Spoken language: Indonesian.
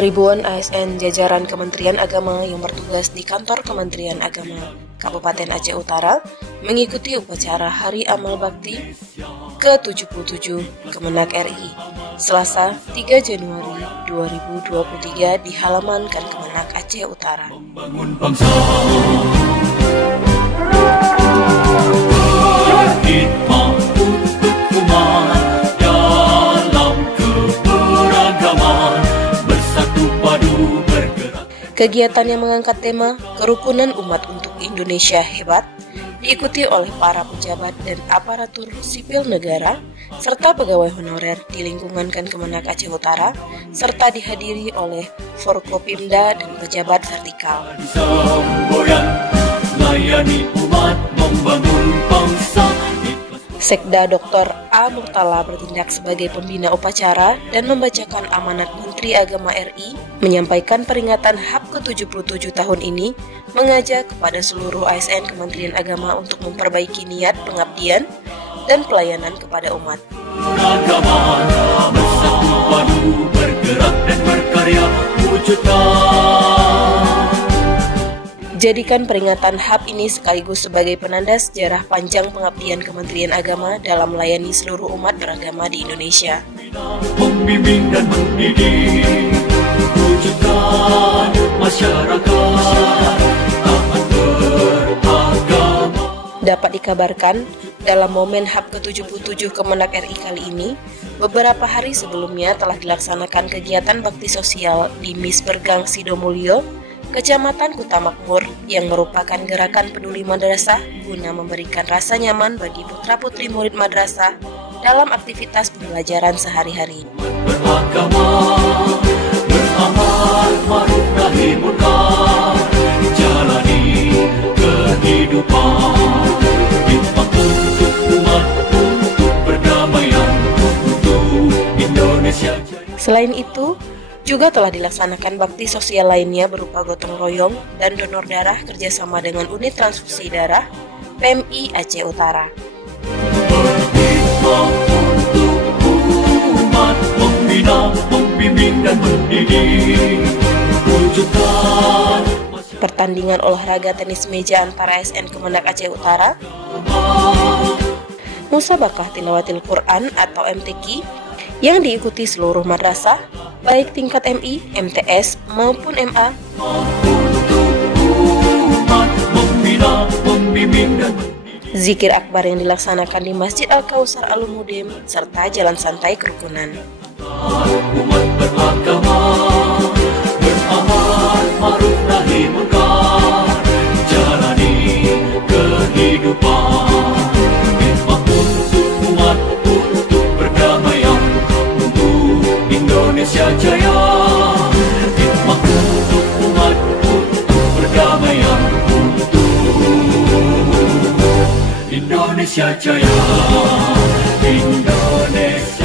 Ribuan ASN jajaran Kementerian Agama yang bertugas di kantor Kementerian Agama Kabupaten Aceh Utara mengikuti upacara Hari Amal Bakti ke-77 Kemenak RI Selasa 3 Januari 2023 di halaman Kemenak Aceh Utara. Kegiatan yang mengangkat tema Kerukunan Umat untuk Indonesia Hebat diikuti oleh para pejabat dan aparatur sipil negara serta pegawai honorer di lingkungan Kemenak Aceh Utara serta dihadiri oleh Forkopimda dan pejabat vertikal. Sekda Dr. A. Murtala bertindak sebagai pembina upacara dan membacakan amanat Menteri Agama RI, menyampaikan peringatan HAP ke-77 tahun ini, mengajak kepada seluruh ASN Kementerian Agama untuk memperbaiki niat pengabdian dan pelayanan kepada umat. Jadikan peringatan HAP ini sekaligus sebagai penanda sejarah panjang pengabdian Kementerian Agama dalam melayani seluruh umat beragama di Indonesia. Membimbing dan mendidik, wujudkan masyarakat taat beragama. Dapat dikabarkan, dalam momen HAP ke-77 Kemenak RI kali ini, beberapa hari sebelumnya telah dilaksanakan kegiatan bakti sosial di Mispergang Sidomulyo, Kecamatan Kuta Makmur, yang merupakan gerakan peduli madrasah guna memberikan rasa nyaman bagi putra-putri murid madrasah dalam aktivitas pembelajaran sehari-hari. Selain itu, juga telah dilaksanakan bakti sosial lainnya berupa gotong royong dan donor darah kerjasama dengan unit transfusi darah PMI Aceh Utara. Pertandingan olahraga tenis meja antara ASN Kemenak Aceh Utara, Musabakah Tilawatil Quran atau MTQ yang diikuti seluruh madrasah, baik tingkat MI, MTS, maupun MA. Zikir akbar yang dilaksanakan di Masjid Al-Kausar Al-Mudim, serta jalan santai kerukunan. Umat beragama, beramal ma'ruf nahi munkar, jalani kehidupan. Indonesia Jaya, hikmah untuk umat, untuk perdamaian, untuk Indonesia Jaya, Indonesia.